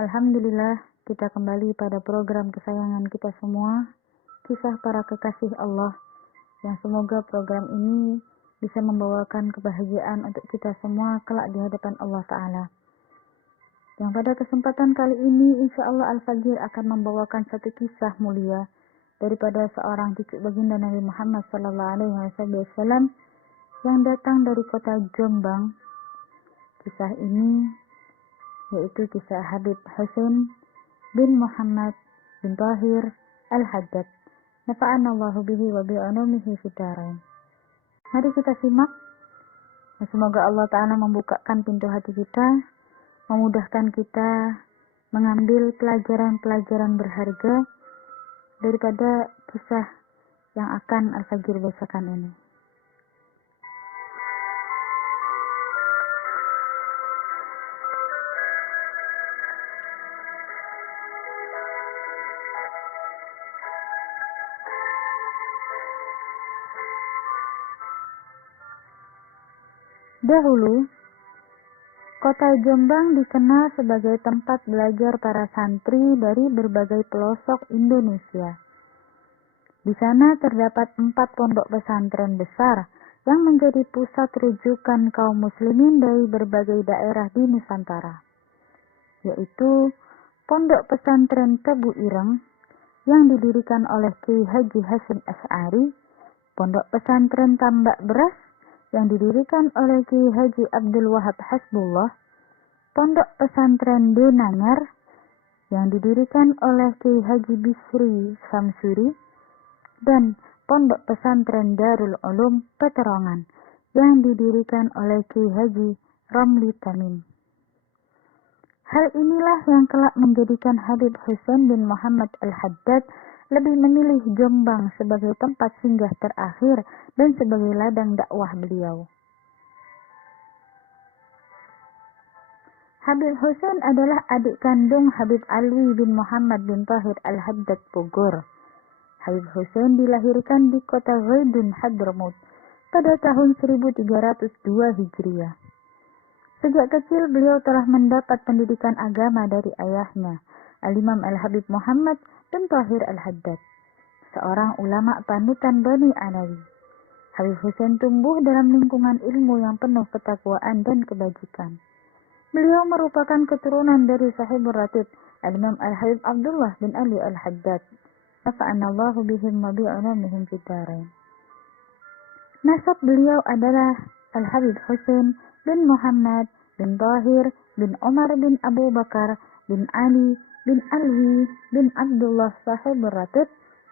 Alhamdulillah, kita kembali pada program kesayangan kita semua, kisah para kekasih Allah, yang semoga program ini bisa membawakan kebahagiaan untuk kita semua kelak di hadapan Allah Ta'ala. Yang pada kesempatan kali ini, insya Allah Al-Fajr akan membawakan satu kisah mulia daripada seorang cucu baginda Nabi Muhammad SAW yang datang dari kota Jombang. Kisah ini yaitu kisah Habib Husain bin Muhammad bin Tahir Al-Haddad. Nafa'anallahu bihi wa bi'ulumihi fid dharain. Mari kita simak. Semoga Allah Ta'ala membukakan pintu hati kita, memudahkan kita mengambil pelajaran-pelajaran berharga daripada kisah yang akan Al-Fajr bacakan ini. Dahulu, kota Jombang dikenal sebagai tempat belajar para santri dari berbagai pelosok Indonesia. Di sana terdapat 4 pondok pesantren besar yang menjadi pusat rujukan kaum muslimin dari berbagai daerah di Nusantara, yaitu Pondok Pesantren Tebu Ireng yang didirikan oleh Kiai Haji Hasyim Asy'ari, Pondok Pesantren Tambak Beras yang didirikan oleh Kiai Haji Abdul Wahab Hasbullah, Pondok Pesantren Denanyar yang didirikan oleh Kiai Haji Bisri Samsuri, dan Pondok Pesantren Darul Ulum Peterongan yang didirikan oleh Kiai Haji Romli Tamim. Hal inilah yang kelak menjadikan Habib Husain bin Muhammad Al-Haddad lebih memilih Jombang sebagai tempat singgah terakhir dan sebagai ladang dakwah beliau. Habib Husain adalah adik kandung Habib Alwi bin Muhammad bin Tahir Al-Haddad Bogor. Habib Husain dilahirkan di kota Ghaidun, Hadramaut pada tahun 1302 Hijriah. Sejak kecil beliau telah mendapat pendidikan agama dari ayahnya, Al-Imam Al-Habib Muhammad bin Tahir Al-Haddad, seorang ulama panutan Bani Alawi. Habib Husain tumbuh dalam lingkungan ilmu yang penuh ketakwaan dan kebajikan. Beliau merupakan keturunan dari Sahibul Ratib, Al-Imam Al-Habib Abdullah bin Ali Al-Haddad. Nafa'anallahu bihim wa bi'ulumihim fid dharain. Nasab beliau adalah Al-Habib Husain bin Muhammad bin Tahir bin Umar bin Abu Bakar bin Ali bin Alwi bin Abdullah Sahibul Ratib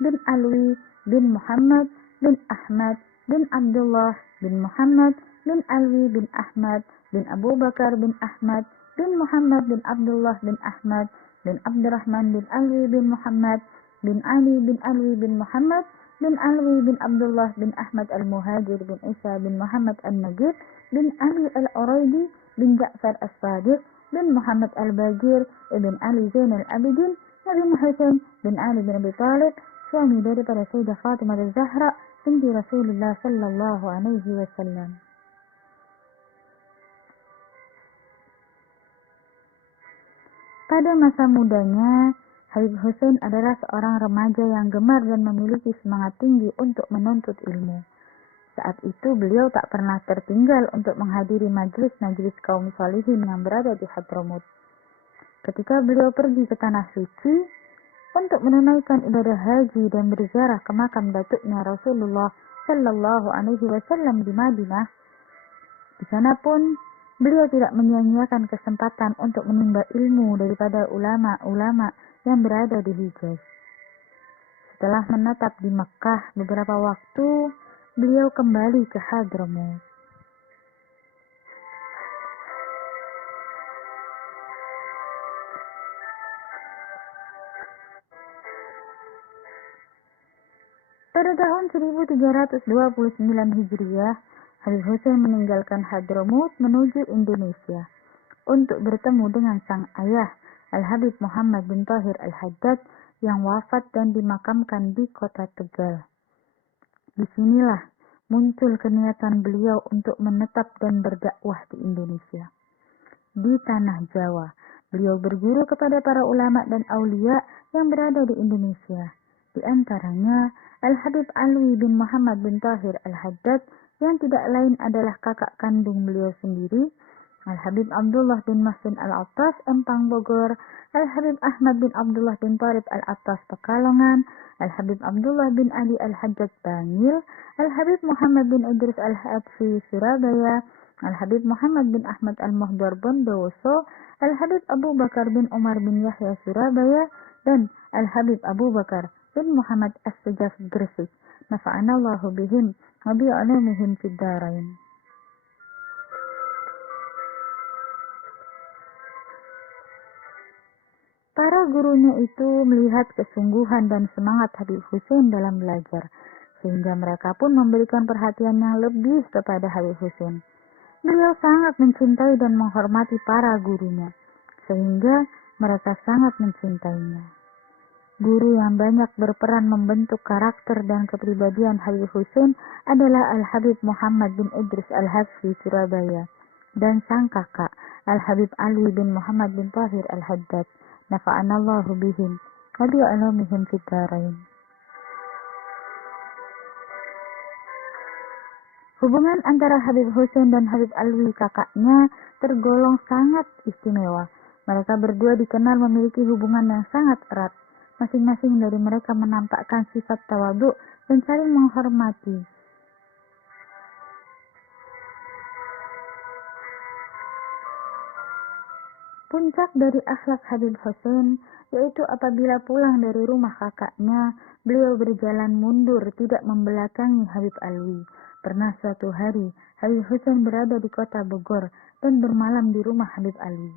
bin Alwi bin Muhammad bin Ahmad bin Abdullah bin Muhammad bin Alwi bin Ahmad bin Abu Bakar bin Ahmad bin Muhammad bin Abdullah bin Ahmad bin Abdurrahman bin Alwi bin Muhammad bin Ali bin Alwi bin Muhammad bin Alwi bin Abdullah bin Ahmad Al-Muhajir bin Isa bin Muhammad Al-Najib bin Ali Al-Uraidi bin Ja'far As-Sadiq bin Muhammad Al-Bagir ibn Ali Zainal Abidin Nabi Husain bin Ali bin Abi Talib, suami daripada Sayyidah Fatimah Az-Zahra binti Rasulullah sallallahu alaihi wasallam. Pada masa mudanya, Habib Husain adalah seorang remaja yang gemar dan memiliki semangat tinggi untuk menuntut ilmu. Saat itu beliau tak pernah tertinggal untuk menghadiri majelis-majelis kaum sholihin yang berada di Hadramaut. Ketika beliau pergi ke Tanah Suci untuk menunaikan ibadah haji dan berziarah ke makam datuknya Rasulullah sallallahu alaihi wasallam di Madinah, di sana pun beliau tidak menyia-nyiakan kesempatan untuk menimba ilmu daripada ulama-ulama yang berada di Hijaz. Setelah menetap di Mekkah beberapa waktu, beliau kembali ke Hadramaut. Pada tahun 1329 Hijriah, Habib Husain meninggalkan Hadramaut menuju Indonesia untuk bertemu dengan sang ayah, Al-Habib Muhammad bin Tahir Al-Haddad, yang wafat dan dimakamkan di kota Tegal. Disinilah muncul keniatan beliau untuk menetap dan berdakwah di Indonesia. Di tanah Jawa, Beliau berguru kepada para ulama dan aulia yang berada di Indonesia. Di antaranya Al-Habib Alwi bin Muhammad bin Tahir Al-Haddad yang tidak lain adalah kakak kandung beliau sendiri, Al-Habib Abdullah bin Mahsin Al-Attas Empang Bogor, Al-Habib Ahmad bin Abdullah bin Tharib Al-Attas Pekalongan, Al-Habib Abdullah bin Ali Al-Haddad Bangil, Al-Habib Muhammad bin Idris Al-Hadfi Surabaya, Al-Habib Muhammad bin Ahmad Al-Muhdar Bondowoso, Al-Habib Abu Bakar bin Umar bin Yahya Surabaya, dan Al-Habib Abu Bakar bin Muhammad As-Sejaf Gresik. Nafa'anallahu bihim wa bi'ulumihim fid dharain. Para gurunya itu melihat kesungguhan dan semangat Habib Hussein dalam belajar, sehingga mereka pun memberikan perhatian yang lebih kepada Habib Hussein. Beliau sangat mencintai dan menghormati para gurunya, sehingga mereka sangat mencintainya. Guru yang banyak berperan membentuk karakter dan kepribadian Habib Hussein adalah Al-Habib Muhammad bin Idris Al-Hadfi Surabaya dan sang kakak Al-Habib Alwi bin Muhammad bin Tahir Al-Haddad. Nafa'anallahu bihim wa bi'ulumihim fid dharain. Hubungan antara Habib Hussein dan Habib Alwi kakaknya tergolong sangat istimewa. Mereka berdua dikenal memiliki hubungan yang sangat erat. Masing-masing dari mereka menampakkan sifat tawadhu dan saling menghormati. Puncak dari akhlak Habib Hussein yaitu apabila pulang dari rumah kakaknya, beliau berjalan mundur tidak membelakangi Habib Alwi. Pernah suatu hari, Habib Hussein berada di kota Bogor dan bermalam di rumah Habib Alwi.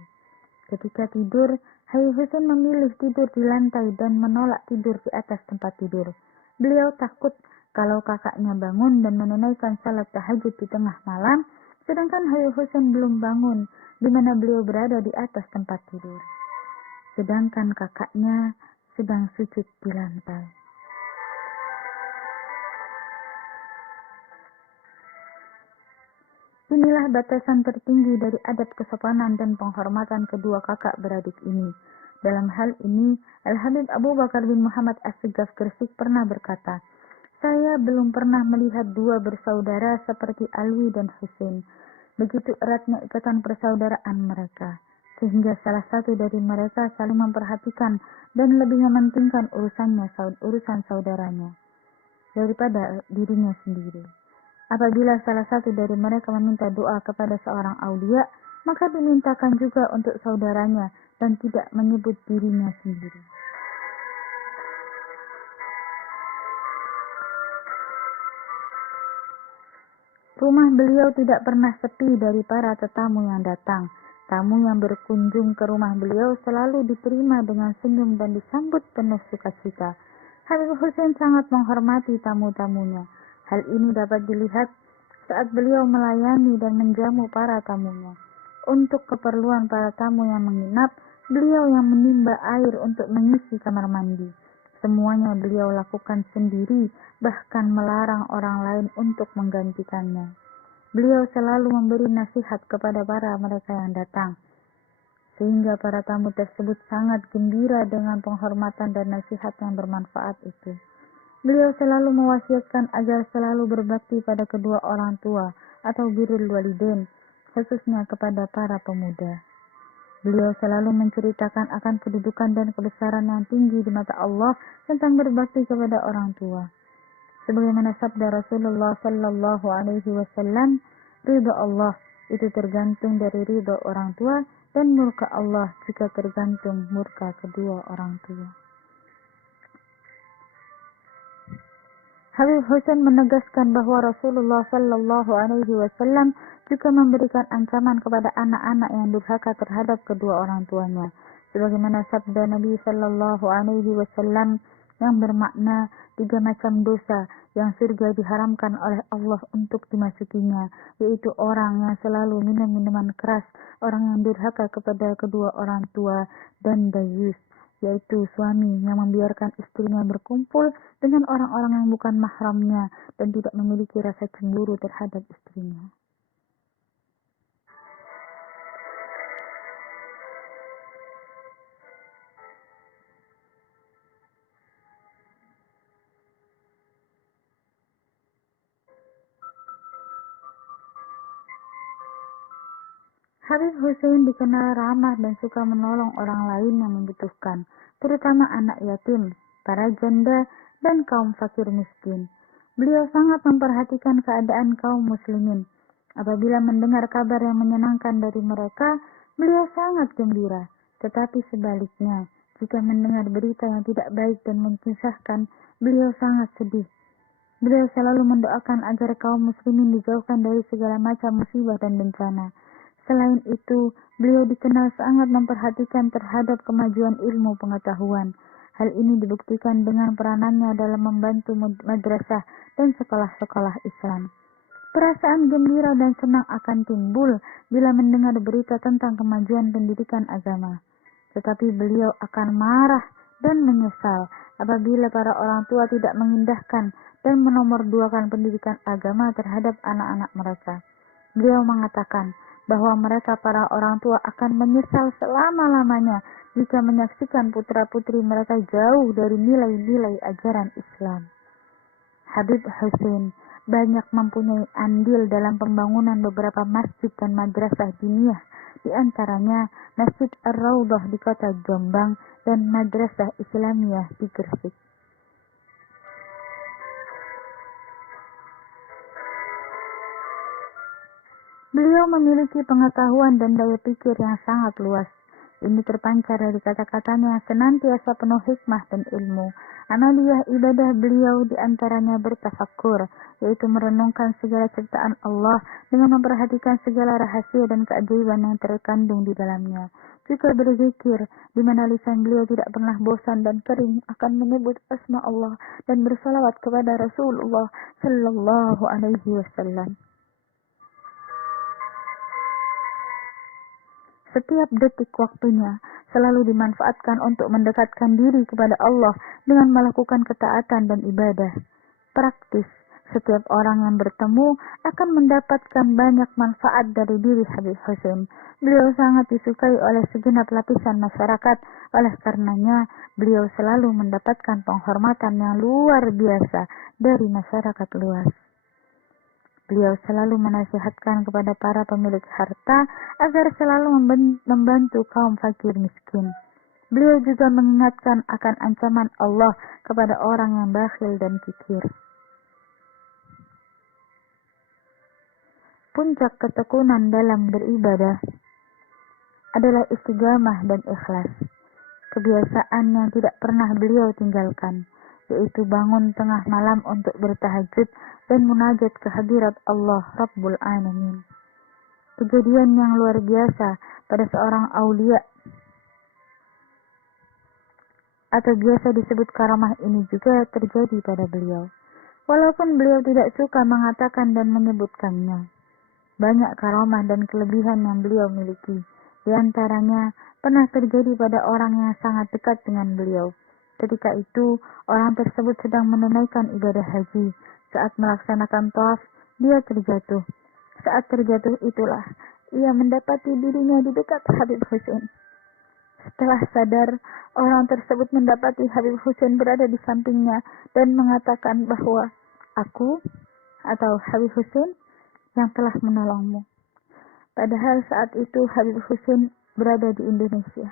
Ketika tidur, Habib Hussein memilih tidur di lantai dan menolak tidur di atas tempat tidur. Beliau takut kalau kakaknya bangun dan menunaikan salat tahajud di tengah malam, sedangkan Habib Hussein belum bangun, di mana beliau berada di atas tempat tidur. Sedangkan kakaknya sedang sujud di lantai. Inilah batasan tertinggi dari adab kesopanan dan penghormatan kedua kakak beradik ini. Dalam hal ini, Al-Habib Abu Bakar bin Muhammad As-Sejaf Gresik pernah berkata, "Saya belum pernah melihat dua bersaudara seperti Alwi dan Hussein. Begitu eratnya ikatan persaudaraan mereka, sehingga salah satu dari mereka saling memperhatikan dan lebih mementingkan urusan saudaranya daripada dirinya sendiri. Apabila salah satu dari mereka meminta doa kepada seorang aulia, maka dimintakan juga untuk saudaranya dan tidak menyebut dirinya sendiri." Rumah beliau tidak pernah sepi dari para tetamu yang datang. Tamu yang berkunjung ke rumah beliau selalu diterima dengan senyum dan disambut penuh sukacita. Habib Hussein sangat menghormati tamu-tamunya. Hal ini dapat dilihat saat beliau melayani dan menjamu para tamunya. Untuk keperluan para tamu yang menginap, beliau yang menimba air untuk mengisi kamar mandi. Semuanya beliau lakukan sendiri, bahkan melarang orang lain untuk menggantikannya. Beliau selalu memberi nasihat kepada para mereka yang datang, sehingga para tamu tersebut sangat gembira dengan penghormatan dan nasihat yang bermanfaat itu. Beliau selalu mewasiatkan agar selalu berbakti pada kedua orang tua atau birrul walidain, khususnya kepada para pemuda. Beliau selalu menceritakan akan kedudukan dan kebesaran yang tinggi di mata Allah tentang berbakti kepada orang tua. Sebagaimana sabda Rasulullah Sallallahu Alaihi Wasallam, ridha Allah itu tergantung dari ridha orang tua dan murka Allah juga tergantung murka kedua orang tua. Habib Hussein menegaskan bahwa Rasulullah Sallallahu Alaihi Wasallam juga memberikan ancaman kepada anak-anak yang durhaka terhadap kedua orang tuanya, sebagaimana sabda Nabi Sallallahu Alaihi Wasallam yang bermakna 3 macam dosa yang surga diharamkan oleh Allah untuk dimasukinya, yaitu orang yang selalu minum minuman keras, orang yang durhaka kepada kedua orang tua, dan dayus, yaitu suami yang membiarkan istrinya berkumpul dengan orang-orang yang bukan mahramnya dan tidak memiliki rasa cemburu terhadap istrinya. Habib Hussein dikenal ramah dan suka menolong orang lain yang membutuhkan, terutama anak yatim, para janda, dan kaum fakir miskin. Beliau sangat memperhatikan keadaan kaum muslimin. Apabila mendengar kabar yang menyenangkan dari mereka, beliau sangat gembira. Tetapi sebaliknya, jika mendengar berita yang tidak baik dan menyusahkan, beliau sangat sedih. Beliau selalu mendoakan agar kaum muslimin dijauhkan dari segala macam musibah dan bencana. Selain itu, beliau dikenal sangat memperhatikan terhadap kemajuan ilmu pengetahuan. Hal ini dibuktikan dengan peranannya dalam membantu madrasah dan sekolah-sekolah Islam. Perasaan gembira dan senang akan timbul bila mendengar berita tentang kemajuan pendidikan agama. Tetapi beliau akan marah dan menyesal apabila para orang tua tidak mengindahkan dan menomorduakan pendidikan agama terhadap anak-anak mereka. Beliau mengatakan bahwa mereka para orang tua akan menyesal selama-lamanya jika menyaksikan putra-putri mereka jauh dari nilai-nilai ajaran Islam. Habib Hussein banyak mempunyai andil dalam pembangunan beberapa masjid dan madrasah diniyah, di antaranya Masjid Ar-Raudhah di kota Jombang dan Madrasah Islamiyah di Gresik. Beliau memiliki pengetahuan dan daya pikir yang sangat luas. Ini terpancar dari kata-katanya yang senantiasa penuh hikmah dan ilmu. Amaliyah ibadah beliau diantaranya bertafakkur, yaitu merenungkan segala ciptaan Allah dengan memperhatikan segala rahasia dan keajaiban yang terkandung di dalamnya. Juga berzikir, di mana lisan beliau tidak pernah bosan dan kering akan menyebut asma Allah dan bersalawat kepada Rasulullah Sallallahu Alaihi Wasallam. Setiap detik waktunya selalu dimanfaatkan untuk mendekatkan diri kepada Allah dengan melakukan ketaatan dan ibadah. Praktis, setiap orang yang bertemu akan mendapatkan banyak manfaat dari diri Habib Hussein. Beliau sangat disukai oleh segenap lapisan masyarakat, oleh karenanya beliau selalu mendapatkan penghormatan yang luar biasa dari masyarakat luas. Beliau selalu menasihatkan kepada para pemilik harta agar selalu membantu kaum fakir miskin. Beliau juga mengingatkan akan ancaman Allah kepada orang yang bakhil dan kikir. Puncak ketekunan dalam beribadah adalah istiqamah dan ikhlas. Kebiasaan yang tidak pernah beliau tinggalkan, yaitu bangun tengah malam untuk bertahajud dan munajat kehadirat Allah Rabbul Alamin. Kejadian yang luar biasa pada seorang aulia atau biasa disebut karamah ini juga terjadi pada beliau. Walaupun beliau tidak suka mengatakan dan menyebutkannya, banyak karamah dan kelebihan yang beliau miliki. Di antaranya pernah terjadi pada orang yang sangat dekat dengan beliau. Ketika itu, orang tersebut sedang menunaikan ibadah haji. Saat melaksanakan tawaf, dia terjatuh. Saat terjatuh itulah, ia mendapati dirinya di dekat Habib Hussein. Setelah sadar, orang tersebut mendapati Habib Hussein berada di sampingnya dan mengatakan bahwa aku atau Habib Hussein yang telah menolongmu. Padahal saat itu Habib Hussein berada di Indonesia.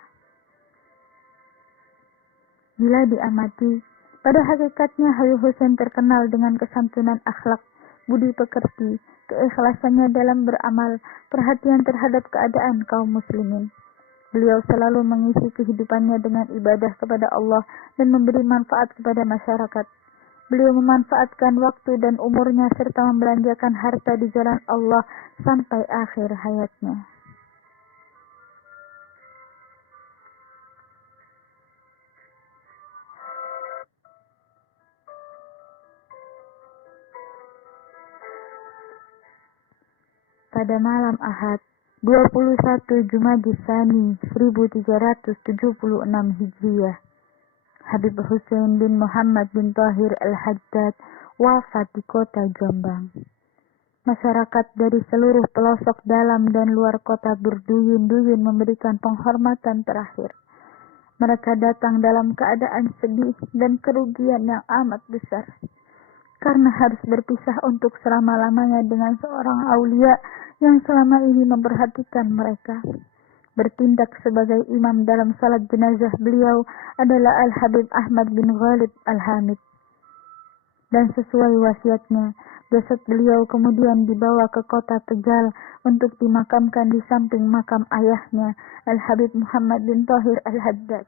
Bila diamati, pada hakikatnya Habib Hussein terkenal dengan kesantunan akhlak, budi pekerti, keikhlasannya dalam beramal, perhatian terhadap keadaan kaum muslimin. Beliau selalu mengisi kehidupannya dengan ibadah kepada Allah dan memberi manfaat kepada masyarakat. Beliau memanfaatkan waktu dan umurnya serta membelanjakan harta di jalan Allah sampai akhir hayatnya. Pada malam Ahad, 21 Jumadis Tsani 1376 Hijriah, Habib Hussein bin Muhammad bin Tahir Al-Haddad wafat di kota Jombang. Masyarakat dari seluruh pelosok dalam dan luar kota berduyun-duyun memberikan penghormatan terakhir. Mereka datang dalam keadaan sedih dan kerugian yang amat besar. karena harus berpisah untuk selama-lamanya dengan seorang aulia yang selama ini memperhatikan mereka. Bertindak sebagai imam dalam salat jenazah beliau adalah Al-Habib Ahmad bin Ghalib Al-Hamid. Dan sesuai wasiatnya, jasad beliau kemudian dibawa ke kota Tegal untuk dimakamkan di samping makam ayahnya, Al-Habib Muhammad bin Thahir Al-Haddad.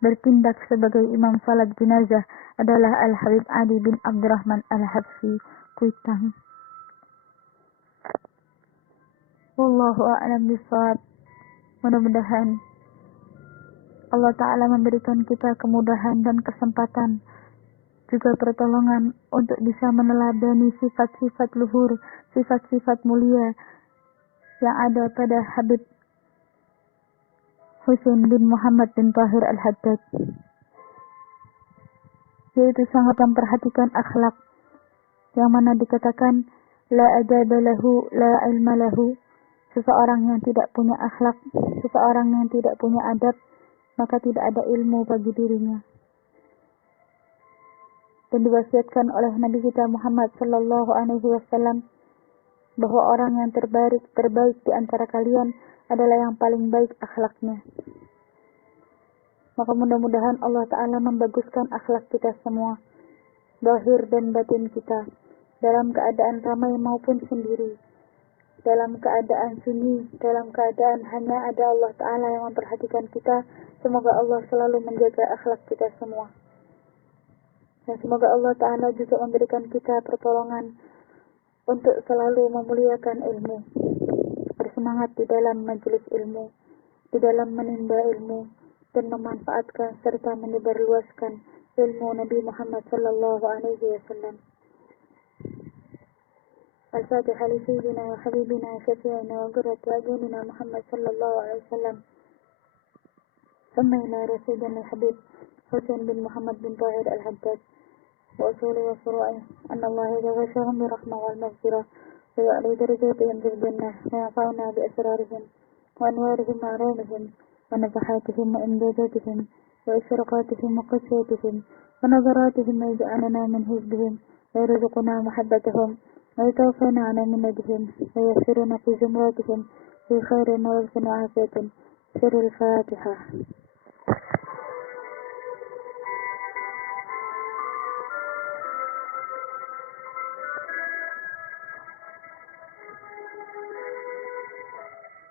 Bertindak sebagai imam salat jenazah adalah Al-Habib Ali bin Abdurrahman Al-Habsyi, Kuitang. Wallahu a'lam bishawab. Mudah-mudahan Allah Ta'ala memberikan kita kemudahan dan kesempatan, juga pertolongan untuk bisa meneladani sifat-sifat luhur, sifat-sifat mulia yang ada pada Habib Husain bin Muhammad bin Thahir Al-Haddad, yaitu sangat memperhatikan akhlak, yang mana dikatakan la adaba lahu la ilma lahu. Seseorang yang tidak punya akhlak, seseorang yang tidak punya adab, maka tidak ada ilmu bagi dirinya. Dan diwasiatkan oleh Nabi kita Muhammad sallallahu alaihi wasallam bahwa orang yang terbaik di antara kalian adalah yang paling baik akhlaknya. Maka mudah-mudahan Allah Ta'ala membaguskan akhlak kita semua, zahir dan batin kita, dalam keadaan ramai maupun sendiri, dalam keadaan sunyi, dalam keadaan hanya ada Allah Ta'ala yang memperhatikan kita. Semoga Allah selalu menjaga akhlak kita semua. Dan semoga Allah Ta'ala juga memberikan kita pertolongan untuk selalu memuliakan ilmu, bersemangat di dalam majelis ilmu, di dalam menimba ilmu, dan memanfaatkan serta menyebarluaskan ilmu Nabi Muhammad sallallahu alaihi wasallam. Al-Fatihah li sayyidina wa habibina syafi'ina wa qurrati a'yunina Muhammad sallallahu alaihi wasallam. ثم إلى رسولنا الحبيب حسين بن محمد بن طاهر الحداد وأصوله وفروعه أن الله يغشاهم برحمة والمغفرة ويعلي درجاتهم في الجنة وينفعنا بأسرارهم وأنوارهم وعلومهم ونفحاتهم وإمداداتهم وإشراقاتهم وقسوتهم ونظراتهم ويجعلنا من حزبهم ويرزقنا محبتهم ويتوفانا على منتهم ويسرنا في زمراتهم في خير ورزق وعافية. سر الفاتحة.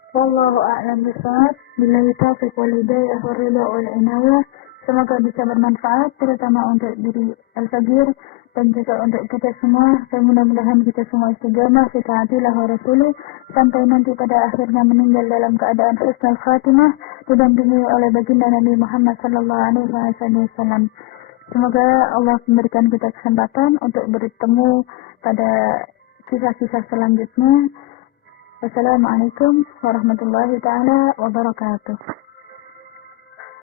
Wallahu a'lam bishawab. Billahi taufiq wal hidayah wal ridha wal inayah. Semoga bisa bermanfaat, terutama untuk diri Al-Fagir dan juga untuk kita semua. Dan mudah-mudahan kita semua istiqamah fi ta'atillah wa rasulih sampai nanti pada akhirnya meninggal dalam keadaan husnul khatimah, didampingi oleh baginda Nabi Muhammad sallallahu alaihi wasallam. Semoga Allah memberikan kita kesempatan untuk bertemu pada kisah-kisah selanjutnya. Wassalamualaikum warahmatullahi taala wabarakatuh.